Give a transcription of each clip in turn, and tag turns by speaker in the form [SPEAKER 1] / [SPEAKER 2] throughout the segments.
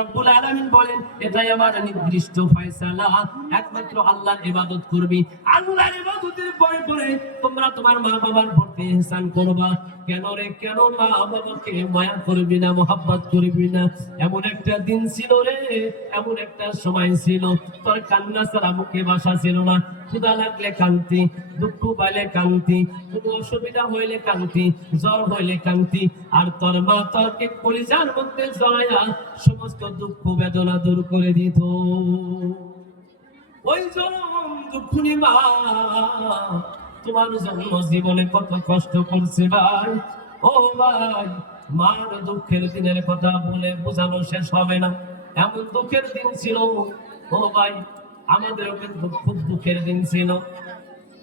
[SPEAKER 1] রব্বুল আলামিন বলেন, এটাই আমার নির্দিষ্ট ফয়সালা। একমাত্র আল্লাহর ইবাদত করবি। আল্লাহর ইবাদতের পরে পরে তোমরা তোমার মা বাবার প্রতি ইহসান করবা। কেন রে, কেন মা বাবাকে মায়া করবি না, মোহাব্বত করবি না? এমন একটা দিন ছিল রে, এমন একটা সময় ছিল। তোর কান্না ছাড়া মুখে বাসা ছিল না। ক্ষুদা লাগলে কান্তি, দুঃখ পাইলে কান্তি, কোনো অসুবিধা হইলে কান্তি, জ্বর হইলে কান্তি। আর তোর মা তোরকে কলিজার মধ্যে জড়াইয়া সমস্ত দুঃখ বেদনা দূর করে দিত। ওই জনম দুঃখুনি তোমার জন্ম জীবনে কত কষ্ট করছে ভাই। ও ভাই, মার দুঃখের দিনের কথা বলে বোঝানো শেষ হবে না। এমন দুঃখের দিন ছিল। ও ভাই, আমাদেরও কিন্তু খুব দুঃখের দিন ছিল।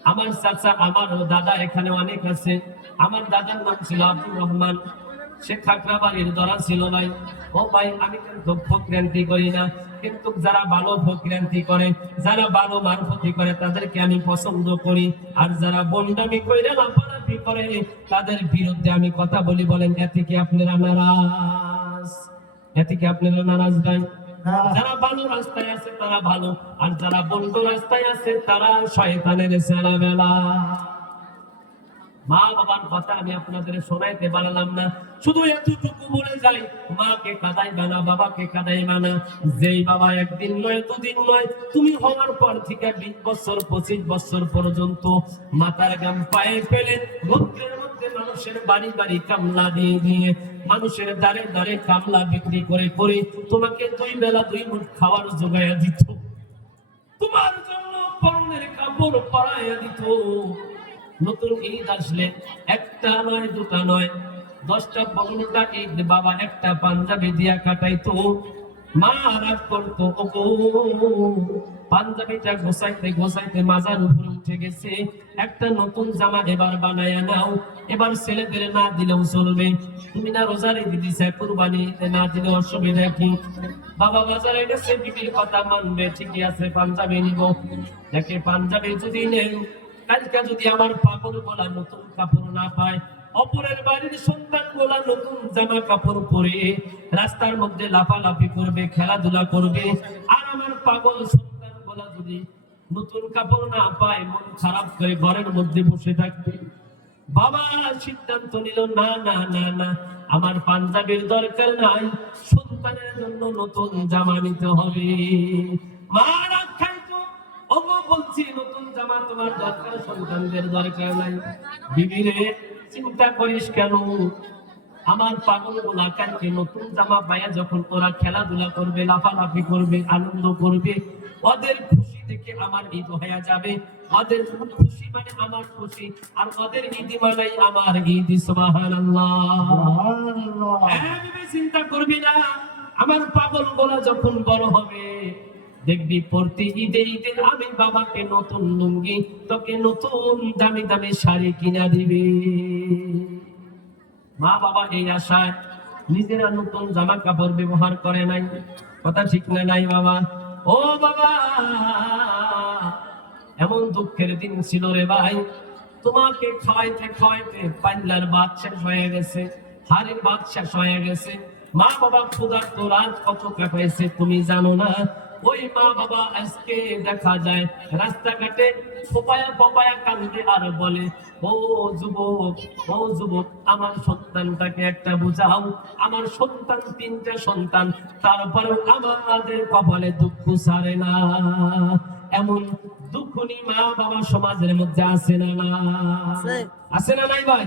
[SPEAKER 1] আমার চাচা, আমার দাদা এখানে অনেক আছে। আমার দাদার নাম ছিল আব্দুর রহমান। সে খাকরা বাড়ির দ্বারা ছিল ভাই ও ভাই আমি কিন্তু ভোক্রান্তি করি না? কিন্তু যারা ভালো ভোক্রান্তি করে যারা ভালো মারফতি করে তাদেরকে আমি পছন্দ করি। আর যারা বন্ডামি করে লাফালাফি করে তাদের বিরুদ্ধে আমি কথা বলি বলেন এতে কি আপনারা নারাজ? এতে কি আপনারা নারাজ ভাই? যারা ভালো রাস্তায় আছে তারা ভালো। আর যারা বন্ধ রাস্তায় আছে তারা শয়তানের বেলা মা বাবার কথা আমি আপনাদের শোনাইতে পারলাম না। শুধু এতটুকু বলে যাই, মাকে বাবাকে যেই বাবা একদিন নয় দুদিন নয়, তুমি হওয়ার পর থেকে বিশ বছর, পঁচিশ বছর পর্যন্ত মাতার গাম পায়ে মধ্যে মানুষের বাড়ি বাড়ি কামলা দিয়ে দিয়ে, মানুষের দাঁড়ে দাঁড়ে কামলা বিক্রি করে করে তোমাকে দুই বেলা দুই মুঠ খাওয়ার জোগাইয়া দিত। তোমার জন্য পরনের কাপড় পরাইয়া দিত। নতুন ঈদ আসলে একটা নয়, দুটা নয়। দশটা পনেরোটা ঈদ, বাবা একটা পাঞ্জাবি দিয়া কাটাইতো। মা রাগ করতো, ওগো। পাঞ্জাবিটা গোসাইতে গোসাইতে মাজার উপরে উঠে গেছে। একটা নতুন জামা এবার বানায়া নাও। এবার ছেলেদের না দিলেও চলবে। তুমি না রোজারে দিদি সে কুরবানি না দিলে অসুবিধা কি? বাবা বাজারে গেছে বিবির কথা মানবে, ঠিকই আছে, পাঞ্জাবি নিব। দেখে পাঞ্জাবি যদি নেই কালকে যদি আমার পাগল বলা নতুন কাপড় না পায়, অপরের বাড়ির সন্তান গোলা নতুন জামা কাপড় পরে রাস্তার মধ্যে লাফালাফি করবে, খেলাধুলা করবে, আর আমার পাগল সন্তান গোলা যদি নতুন কাপড় না পায়, মন খারাপ করে ঘরের মধ্যে বসে থাকবে। বাবা সিদ্ধান্ত নিল, না না না না, আমার পাঞ্জাবির দরকার নাই, সন্তানের জন্য নতুন জামা নিতে হবে। মা নতুন জামা তোমার দরকার সন্তানদের দরকার নাই। বিবিরে চিন্তা করিস কেন? আমার পাগল গোলা কালকে নতুন জামা পায়া যখন ওরা খেলাধুলা করবে লাফালাফি করবে আনন্দ করবে ওদের খুশি দেখে আমার ঈদ হয়ে যাবে। ওদের খুশি মানে আমার খুশি আর ওদের ঈদ মানে আমার ঈদ সুবহানাল্লাহ। হ্যাঁ, চিন্তা করবি না। আমার পাগল গোলা যখন বড় হবে দেখবি প্রতি ঈদে ঈদে আমি বাবাকে নতুন লুঙ্গি, তোকে নতুন দামি দামি শাড়ি কিনা দিবে। মা বাবা এই আশায় নিজেরা নতুন জামা কাপড় ব্যবহার করে নাই। কথা ঠিক না নাই বাবা? ও বাবা, এমন দুঃখের দিন ছিল রে ভাই। তোমাকে খাওয়াইতে খাওয়াইতে পাল্লার বাদ শেষ হয়ে গেছে, হাড়ির বাদ শেষ হয়ে গেছে। মা বাবা ক্ষুধার তো রাত কত কাটাইছে তুমি জানো না? ওই মা বাবা আজকে দেখা যায় রাস্তাঘাটে ফোপায়া ফোপায়া কান্দে আর বলে ও যুবক ও যুবক আমার সন্তানটাকে একটা বুঝাও। আমার সন্তান তিনটা সন্তান তারপরে আমাদের কপালে দুঃখ সারে না। এমন দুঃখনি মা বাবা সমাজের মধ্যে আছে না না?
[SPEAKER 2] আছে।
[SPEAKER 1] না নাই ভাই।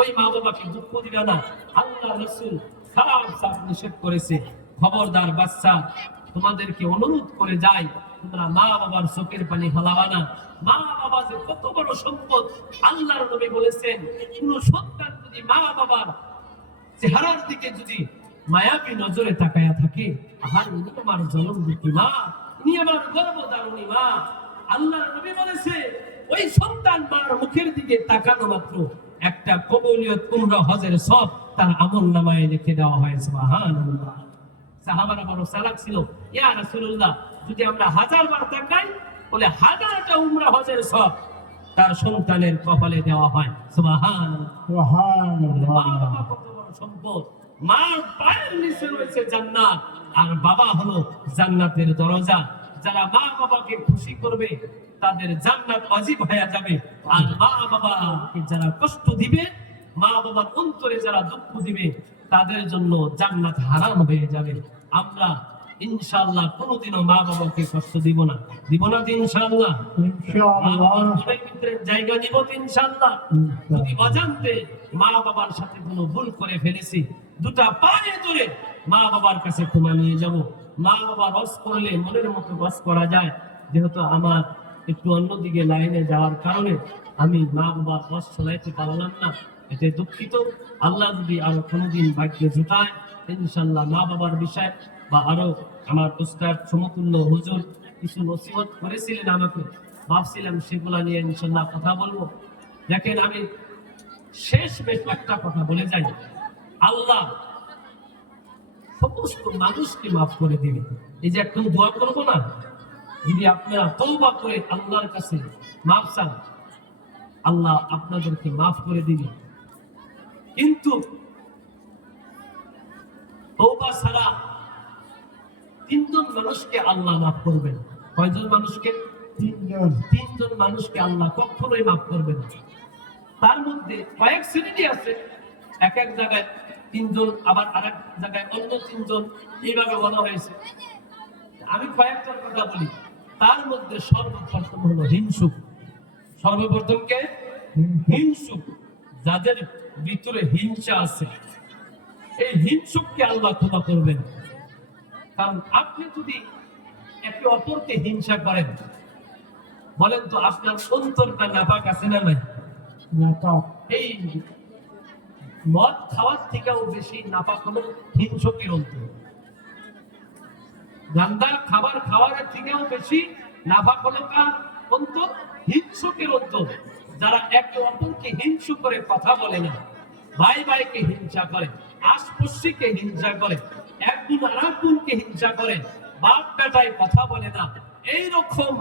[SPEAKER 1] ওই মা বাবাকে দুঃখ দিবে না। আল্লাহ রসুল খারাপ সাপ নিষেধ করেছে। খবরদার বাচ্চা তোমাদেরকে অনুরোধ করে যাই, তোমরা মা বাবার চোখের পানি হালাবা না। মা বাবা যে কত বড় সম্পদ, আল্লাহর নবী বলেছেন, কোন সন্তান যদি মা বাবার চেহারার দিকে যদি মায়াবী নজরে তাকায়া থাকে আহার দুটি মা ইনি আমার মা। আল্লাহর নবী বলেছে ওই সন্তান মার মুখের দিকে তাকানো মাত্র একটা কবুলিয়ত উমরা হজের সব তার আমল নামায় লিখে দেওয়া হয়, সুবহানাল্লাহ। সাহাবারা বড় চালাক ছিল ইয়া রাসূলুল্লাহ যদি আমরা হাজার বার তাকাই বলে হাজারটা উমরা হজের সব তার সন্তানের কপালে দেওয়া হয়। সুবহানাল্লাহ। কত বড় সম্পদ। মার পায়ের নিচে রয়েছে জান্নাত আর বাবা হলো জান্নাতের দরজা। যারা মা বাবাকে খুশি করবে তাদের জান্নাত অজীব হয়ে যাবে। আর মা বাবাকে যারা কষ্ট দিবে মা বাবার অন্তরে যারা দুঃখ দিবে তাদের জন্য জান্নাত হারাম হয়ে যাবে। আমরা ইনশাআল্লাহ কোনোদিনও মা বাবাকে কষ্ট দিব না। দিব না তো ইনশাআল্লাহ। জায়গা নিব তো ইনশাআল্লাহ। যদি অজান্তে মা বাবার সাথে কোনো ভুল করে ফেলেছি দুটা পায়ে ধরে মা বাবার কাছে ক্ষমা নিয়ে যাব। মা বাবা রস করলে মনের মতো রস করা যায়। যেহেতু আমার একটু অন্যদিকে লাইনে যাওয়ার কারণে আমি মা বাবার রস চলাইতে পারলাম না। এতে দুঃখিত। আল্লাহ যদি আরও কোনোদিন বাক্যে জুটায় ইনশাল্লাহ মা বাবার বিষয় বা আরও আমার উস্তাদ সমতুল্য হুজুর কিছু নসিহত করেছিলেন আমাকে, ভাবছিলাম সেগুলা নিয়ে ইনশাল্লাহ কথা বলব। দেখেন আমি শেষ বেশ একটা কথা বলে যাই। আল্লাহ সমস্ত মানুষকে মাফ করে দিবে এই যে একদম দোয়া করব না? যদি আপনারা তৌবা করে আল্লাহর কাছে মাফ চান, আল্লাহ আপনাদেরকে মাফ করে দিবে কিন্তু তৌবা ছাড়া তিনজন মানুষকে আল্লাহ মাফ করবেন। কয়জন মানুষকে?
[SPEAKER 2] তিনজন।
[SPEAKER 1] তিনজন মানুষকে আল্লাহ কখনোই মাফ করবে না। তার মধ্যে কয়েক শ্রেণি আছে। এক এক জায়গায় তিনজন আবার আরেক জায়গায় অন্য তিনজন। এইভাবে বলা হয়েছে। আমি কয়েকজন কথা বলি। তার মধ্যে সর্বপ্রথম হলো হিংসুক। সর্বপ্রথম কে? হিংসুক। যাদের ভিতরে হিংসা আছে। এই হিংসুককে আল্লাহ ক্ষমা করবেন। কারণ আপনি যদি একে অপরকে হিংসা করেন বলেন তো আপনার অন্তরটা নাপাক আছে না নাই? এই মদ খাওয়ার থেকেও বেশি নাপাক হলো হিংসকের অন্তর। গান্দা খাবার খাওয়ার থেকেও বেশি নাপাক হলো কার অন্তর? হিংসকের অন্তর। যারা একে অপরকে হিংসু করে কথা বলে না, ভাই ভাইকে হিংসা করে আশপশিকে হিংসা করে এক গুণ আর এক গুণকে হিংসা করে, বাপ বেটায় কথা বলে না এই রকম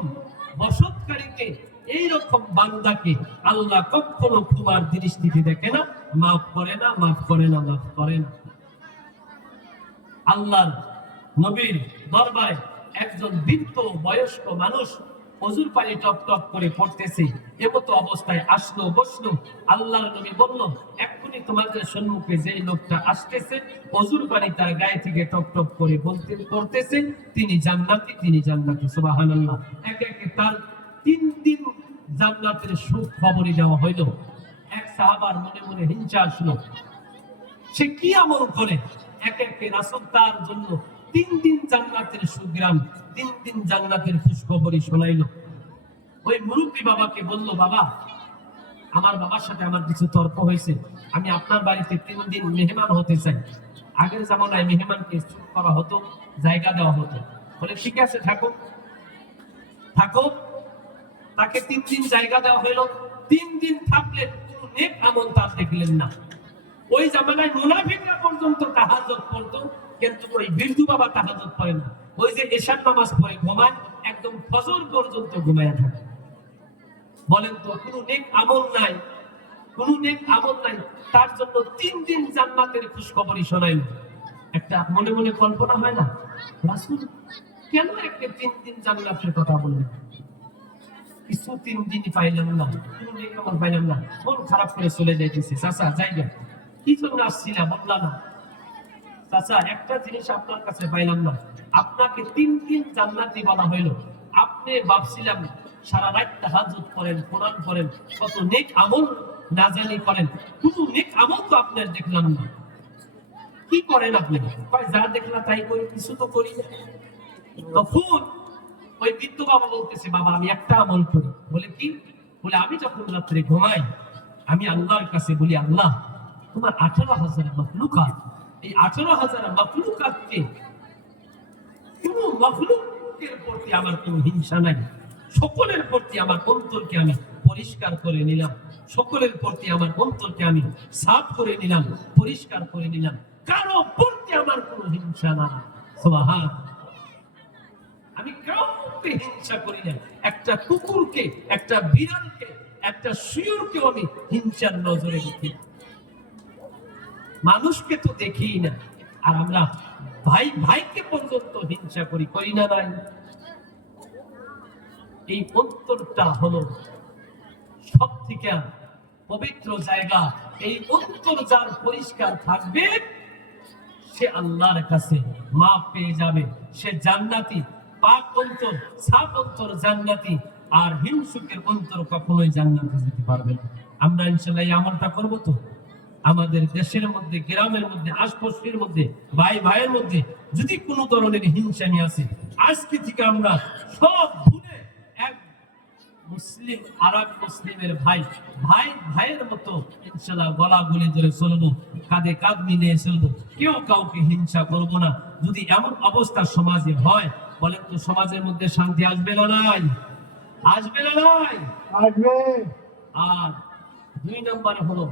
[SPEAKER 1] বসতকারীকে এই রকম বান্দাকে আল্লাহ কখনো কুমার দৃষ্টিতে দেখে না, মাফ করে না, মাফ করে না, মাফ করে না। আল্লাহর নবীর দরবারে একজন বৃদ্ধ বয়স্ক মানুষ অজুর পানি টপ টপ করে পড়তেছে। এমতো অবস্থায় আসলো, বসল। আল্লাহর নবী বলল, এক্ষুনি তোমাদের সম্মুখে যে লোকটা আসতেছে অজুর পানি তার গায়ে থেকে টপ টপ করে বলতে করতেছে তিনি জান্নাতি তিনি জান্নাতি, সুবহানাল্লাহ। একে একে তার তিন দিন জান্নাতের সুখ খবরই দেওয়া হইল। এক সাহাবার মনে মনে হিংসা আসলো। সে কি আমল করে? একে একে রাসূল তার জন্য তিন দিন জান্নাতের সুগ্রাম তিন দিন জান্নাতের খুশখবরি শোনাইলো। ওই মুরব্বী বাবাকে বলল, বাবা, আমার বাবার সাথে আমার কিছু তর্ক হয়েছে। আমি আপনার বাড়িতে তিন দিন মেহমান হতে চাই। আগের জামানায় মেহমানকে চুপ করা হতো, জায়গা দেওয়া হতো। বলে, ঠিক আছে, থাকো। থাকো। তাকে তিন দিন জায়গা দেওয়া হলো তিন দিন থাকলে নেক আমল তার দেখলেন না। ওই জামানায় মুনাফিকরা পর্যন্ত তাহাজ্জুদ পড়তো। কিন্তু ওই বিরদু বাবা তাহাজ্জুদ পড়ে না। ওই যে এশার নামাজ পড়ে, ঘুমায়, একদম ফজর পর্যন্ত ঘুমায় থাকে। বলেন তো, কোনো নেক আমল নাই, কোনো নেক আমল নাই, তার জন্য তিন দিন জান্নাতের খুশখবরই শোনাইল একটা মনে মনে কল্পনা হয় না? রাসূল কেন একটা তিন দিন জান্নাতের কথা বললেন? কিছু তিন দিন পাইলাম না, কোনো নেক আমল পাইলাম না। মন খারাপ করে চলে যাইতেছে। চাচা জায়গা কি জন্য আসছিলাম? বললাম না। চাচা, একটা জিনিস আপনার কাছে পাইলাম না। আপনাকে তিন দিন জান্নাতি বলা হইল। আপনি ভাবছিলাম, সারা রাত করেন, কোরআন করেন, কত নেক আমল করেন। নেক আমল তো আপনার দেখলাম না। কি করেন আপনি? যা দেখলাম তাই করি, কিছু তো করি। তখন ওই বৃদ্ধ বাবা বলতেছে, বাবা, আমি একটা আমল করি। বলে কি? বলে, আমি যখন রাত্রে ঘুমাই, আমি আল্লাহর কাছে বলি, আল্লাহ, তোমার আঠারো হাজার মখলুকাত এই হাজার প্রতি আমার হিংসা নাই। সকলের প্রতি আমার অন্তরকে আমি পরিষ্কার করে নিলাম। সকলের প্রতি আমার অন্তরকে আমি সাফ করে নিলাম, পরিষ্কার করে নিলাম। কারও প্রতি আমার কোনো হিংসা না আমি কাউকে হিংসা করি না। একটা কুকুরকে, একটা বিড়ালকে, একটা শিয়রকেও আমি হিংসার নজরে না। মানুষকে তো দেখি না। আর আমরা ভাই, ভাইকে পর্যন্ত হিংসা করি করি না নাই এই অন্তরটা হলো সব থেকে পবিত্র জায়গা। এই অন্তর যার পরিষ্কার থাকবে, সে আল্লাহর কাছে মাপ পেয়ে যাবে। সে জান্নাতি, পাক অন্তর সাফ অন্তর জান্নাতি, আর হিংসুকের অন্তর কখনোই জান্নাতে যেতে পারবে আমরা ইনশাল্লাহ এই আমলটা করব তো। আমাদের দেশের মধ্যে গ্রামের মধ্যে আশপাশের মধ্যে ভাই ভাইয়ের মধ্যে যদি কোনো ধরনের হিংসা নিয়ে আসে আজকে থেকে আমরা সব ভুলে এক মুসলিম আরব মুসলিমের ভাই ভাই ভাইয়ের মতো ইনশাল্লাহ গলা গুলি ধরে চলবো কাঁধে কাঁধ মিলিয়ে চলবো। কেউ কাউকে হিংসা করব না। যদি এমন অবস্থা সমাজে হয় বলেন তো সমাজের মধ্যে শান্তি আসবে না নাই? আসবে না নাই?
[SPEAKER 2] আসবে।
[SPEAKER 1] আর দুই নম্বর হলো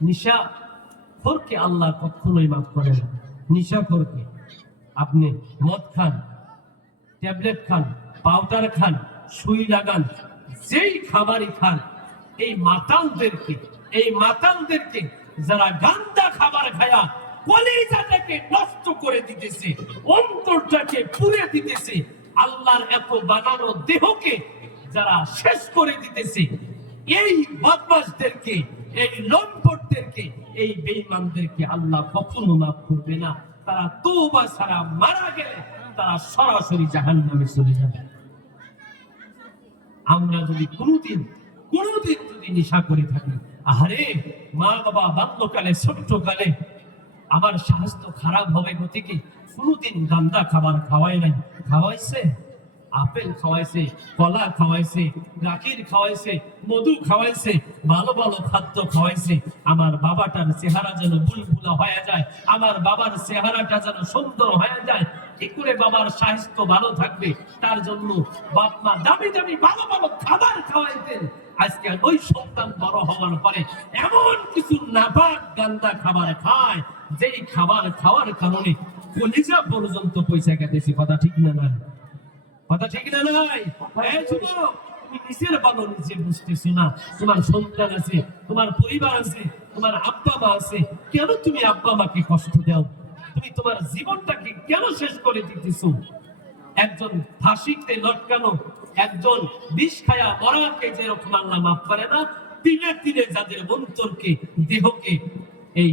[SPEAKER 1] নিশা খোরকে আল্লাহ কখনোই মাফ করে না। নিশা খোরকে। আপনি মদ খান, ট্যাবলেট খান, পাউডার খান, সুই লাগান, যেই খাবারই খান, এই মাতালদেরকে এই মাতালদেরকে যারা গান্দা খাবার খায়া কলিজাটাকে নষ্ট করে দিতেছে, অন্তরটাকে পুড়ে দিতেছে, আল্লাহর এত বানানো দেহকে যারা শেষ করে দিতেছে, এই বদমাসদেরকে এই লম্পটদেরকে, এই বেঈমানদেরকে আল্লাহ কখনো মাফ করবে না। তারা তওবা ছাড়া মারা গেলে তারা সরাসরি জাহান্নামে চলে যাবে। আমরা যদি কোনোদিন কোনোদিন যদি নেশা করে থাকি, আহারে মা বাবা বাল্যকালে, ছোট্টকালে, আমার স্বাস্থ্য খারাপ হবে গতিকে কোনোদিন গান্দা খাবার খাওয়াই নাই। খাওয়াইছে? আপেল খাওয়াইছে, কলা খাওয়াইছে, গাখির খাওয়াইছে, মধু খাওয়াইছে, ভালো ভালো খাদ্য খাওয়াইছে। আমার বাবাটার চেহারা যেন বুলবুলা হয়ে যায়, আমার বাবার চেহারাটা যেন সুন্দর হয়ে যায়। কি করে বাবার স্বাস্থ্য ভালো থাকবে, তার জন্য বাপ মা দামি দামি ভালো ভালো খাবার খাওয়াইতেন। আজকে ওই সন্তান বড় হওয়ার পরে এমন কিছু নাপাক গান্দা খাবার খায়, যেই খাবার খাওয়ার কারণে কলিজা পর্যন্ত পয়সা কেটেছে কথা ঠিক না না? কথা ঠিক না তুমি নিজের নিজে বুঝতেছো না? তোমার সন্তান আছে, তোমার পরিবার আছে, তোমার আব্বা মা আছে। কেন তুমি আব্বা মাকে কষ্ট দাও? তুমি তোমার জীবনটাকে কেন শেষ করে দিতেছো? একজন ফাঁসিতে লটকানো, একজন বিষ খায়া মরাকে যেরকম আল্লাহ মাফ করে না তিলে তিলে যাদের অন্তরকে, দেহকে, এই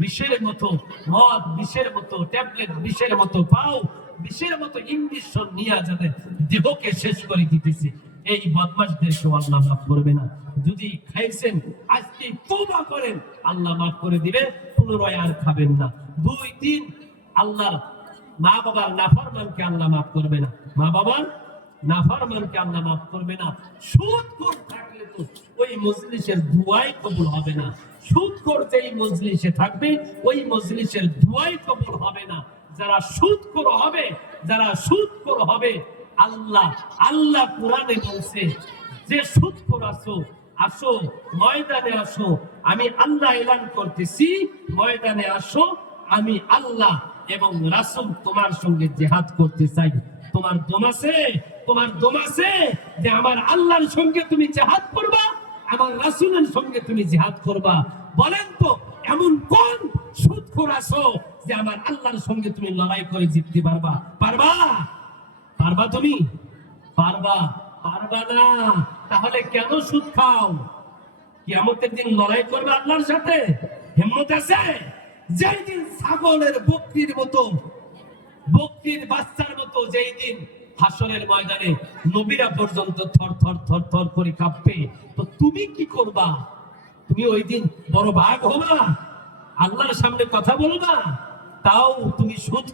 [SPEAKER 1] বিষের মতো, মদ বিষের মতো, ট্যাবলেট বিষের মতো পাও বিষের মতো ইঞ্জেকশন নিয়ে যাদের দেহকে শেষ করে দিতেছে। এই বদমাশদেরকে আল্লাহ মাফ করবে না। যদি খাইছেন, আজকে তওবা করেন, আল্লাহ মাফ করে দিবে পুনরায় আর খাবেন না। দুই তিন, আল্লাহর মা বাবার নাফরমানকে আল্লাহ মাফ করবে না। মা বাবার নাফরমানকে আল্লাহ মাফ করবে না। সুদ কোর থাকলে তো ওই মজলিসের দুয়াই কবুল হবে না। সুদ কোর যেই মজলিসে থাকবে, ওই মজলিসের দুয়াই কবুল হবে না। যারা সুদ করো হবে, যারা সুদ করো হবে, আল্লাহ আল্লাহ কোরআনে বলছে, যে সুদ কর আসো আসো ময়দানে আসো, আমি আল্লাহ এলান করতেছি, ময়দানে আসো, আমি আল্লাহ এবং রাসূল তোমার সঙ্গে জেহাদ করতে চাই। তোমার দম আছে? তোমার দম আছে যে আমার আল্লাহর সঙ্গে তুমি জেহাদ করবা, আমার রাসূলের সঙ্গে তুমি জেহাদ করবা। বলেন তো, এমন কোন সুদখোর আছো যে আমার আল্লাহর সঙ্গে তুমি লড়াই করে জিততে পারবা। পারবা? পারবা তুমি? পারবা। পারবা না। তাহলে কেন সুদ খাও? কিয়ামতের দিন লড়াই করবে আল্লাহর সাথে? হিম্মত আছে? যেই দিন ছাগলের বকরির মতো, বকরির বাচ্চার মতো যেই দিন হাসরের ময়দানে নবীরা পর্যন্ত থর থর থর থর করে কাঁপবে, তো তুমি কি করবা? তুমি ওই দিন বড় ভাগ হবা? আল্লাহর সামনে কথা বলবা? তাও তুমি সুদ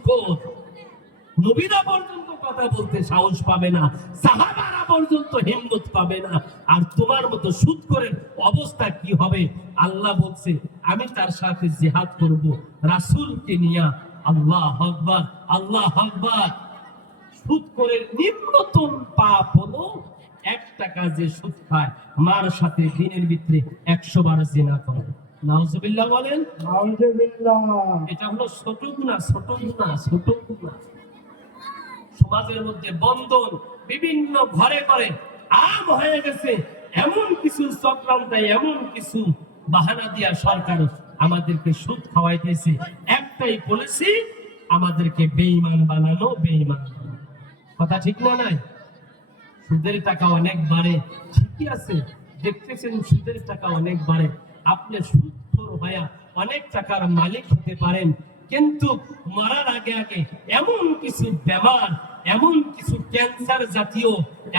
[SPEAKER 1] নবীরা পর্যন্ত কথা বলতে সাহস পাবে না, সাহাবারা পর্যন্ত হিম্মত পাবে না। আর তোমার মতো সুদ করে অবস্থা কি হবে? আল্লাহ বলছে, আমি তার সাথে জিহাদ করব, রাসূলকে নিয়া। আল্লাহ আকবার আল্লাহ আকবার। সুদ করে নিম্নতম পাপ হলো এক টাকা যে সুদ খায়, মার সাথে দিনের ভিতরে একশো বার জিনা করে। নাউজুবিল্লাহ বলেন?
[SPEAKER 2] নাউজুবিল্লাহ।
[SPEAKER 1] এটা হলো ছোট গুণা ছোট গুণা ছোট গুণা সমাজের মধ্যে বন্ধন বিভিন্ন ঘরে ঘরে আম হয়ে গেছে। এমন কিছু চক্রান্ত এমন কিছু বাহানা দিয়া সরকার আমাদেরকে সুদ খাওয়াইতেছে। একটাই পলিসি আমাদেরকে বেঈমান বানানো বেঈমান। কথা ঠিক না নাই? সুদের টাকা অনেক বাড়ে। ঠিকই আছে। দেখতেছেন সুদের টাকা অনেক বাড়ে। আপনি সুদখোর হয়ে অনেক টাকার মালিক হতে পারেন। কিন্তু মরার আগে আগে এমন কিছু বেমার, এমন কিছু ক্যান্সার জাতীয়,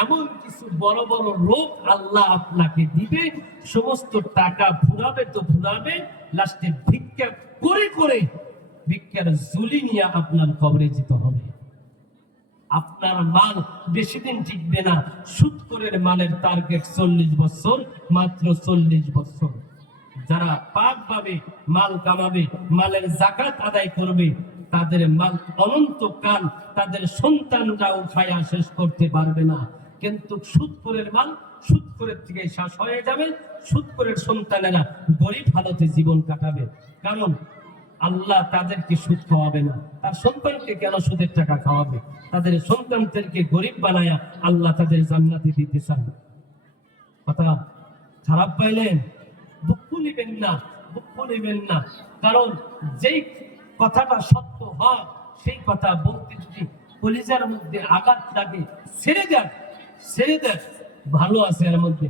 [SPEAKER 1] এমন কিছু বড় বড় রোগ আল্লাহ আপনাকে দিবে। সমস্ত টাকা ফুরাবে তো ফুরাবে লাস্টে ভিক্ষা করে করে ভিক্ষার জুলি নিয়ে আপনার কবরে যেতে হবে। আপনার মাল বেশি দিন টিকবে না। সুৎকরের মালের টার্গেট চল্লিশ বছর, মাত্র চল্লিশ বছর। যারা পাক পাবে, মাল কামাবে, মালের জাকাত আদায় করবে, তাদের মাল অনন্তকাল তাদের সন্তানরাও খায়া শেষ করতে পারবে না। কিন্তু সুৎকরের মাল সুৎকরের থেকে শেষ হয়ে যাবে সুৎকরের সন্তানেরা গরিব হালতে জীবন কাটাবে। কারণ আল্লাহ তাদেরকে সুদ খাওয়াবে না, তার সন্তানকে কেন সুদের টাকা খাওয়াবে? তাদের সন্তানদেরকে গরিব বানায়া আল্লাহ তাদের জান্নাতে দিতে চান। কথা খারাপ পাইলেন দুঃখ নেবেন না দুঃখ নেবেন না। কারণ যেই কথাটা সত্য হয়, সেই কথা বলতে যদি কলিজার মধ্যে আঘাত লাগে, ছেড়ে দেন ছেড়ে দেন। ভালো আছে এর মধ্যে।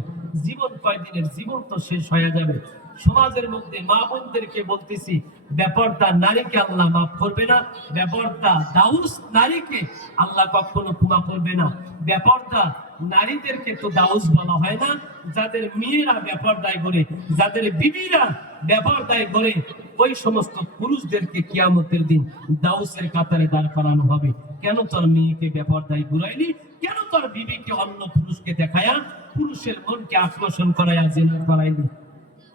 [SPEAKER 1] জীবন কয়দিনের? জীবন তো শেষ হয়ে যাবে। সমাজের মধ্যে মা বোনদেরকে বলতেছি, ব্যাপারটা নারীকে আল্লাহ মাফ করবে না, ব্যাপারটা দাউস নারীকে আল্লাহ কখনো ক্ষমা করবে না। ব্যাপারটা নারীদেরকে তো দাউস বলা হয় না। যাদের মেয়েরা ব্যাপার দায় করে, যাদের বিবিরা ব্যাপার দায় করে, ওই সমস্ত পুরুষদেরকে কিয়ামতের দিন দাউসের কাতারে দাঁড় করানো হবে। কেন তোর মেয়েকে ব্যাপার দায় ঘুরাইলি কেন তোর বিবিকে অন্য পুরুষকে দেখায়া পুরুষের মনকে আকর্ষণ করাইয়া জেনা করাইলি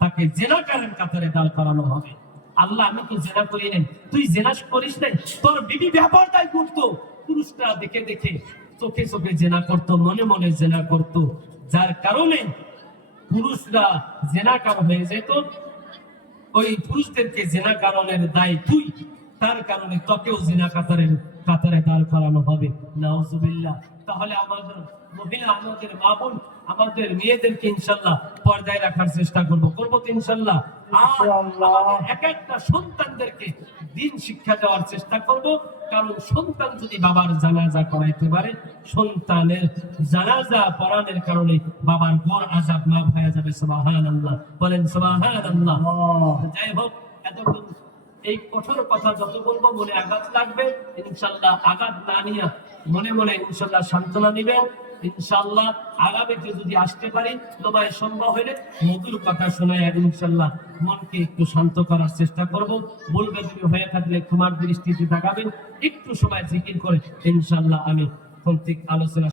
[SPEAKER 1] তাকে জেনা কারেন কাতারে দাঁড় করানো হবে। আল্লাহ, আমি তো জেনা করি নাই? তুই জেনা করিস নাই? তোর বিবি ব্যাপার দায় করতো। পুরুষটা দেখে দেখে চোখে চোখে জেনা করত, মনে মনে জেনা করত। যার কারণে পুরুষরা জেনা কার হয়ে যেত। ওই পুরুষদেরকে জেনা কারণের দায় তুই, তার কারণে তোকেও জেনা কাতারের কাতারে দাঁড় করানো হবে। নাউজুবিল্লাহ। তাহলে আমাদের মহিলা আমাদের মা বোন আমাদের মেয়েদেরকে ইনশাল্লাহ পর্দায় রাখার চেষ্টা করব। করব তো ইনশাল্লাহ। আর এক একটা সন্তানদেরকে দিন শিক্ষা দেওয়ার চেষ্টা করব। কারণ সন্তান যদি বাবার জানাজা করাইতে পারে সন্তানের জানাজা পড়ানোর কারণে বাবার বর আজাব মাফ হয়ে যাবে। সুবহান আল্লাহ। বলেন যাই হোক এতক্ষণ এই কঠোর কথা যত বলব মনে আঘাত লাগবে। ইনশাল্লাহ আঘাত না নিয়ে মনে মনে ইনশাল্লাহ সান্ত্বনা নিবেন ইনশাল্লাহ আগামীতে যদি আসতে পারি তোমায় সম্ভব হলে মধুর কথা শোনায় ইনশাল্লাহ মনকে একটু শান্ত করার চেষ্টা করব। বলবে তুমি হয়ে থাকলে তোমার দৃষ্টিতে তাকাবেন, একটু সময় জিকির করে ইনশাল্লাহ আমি কৌতিক আলোচনা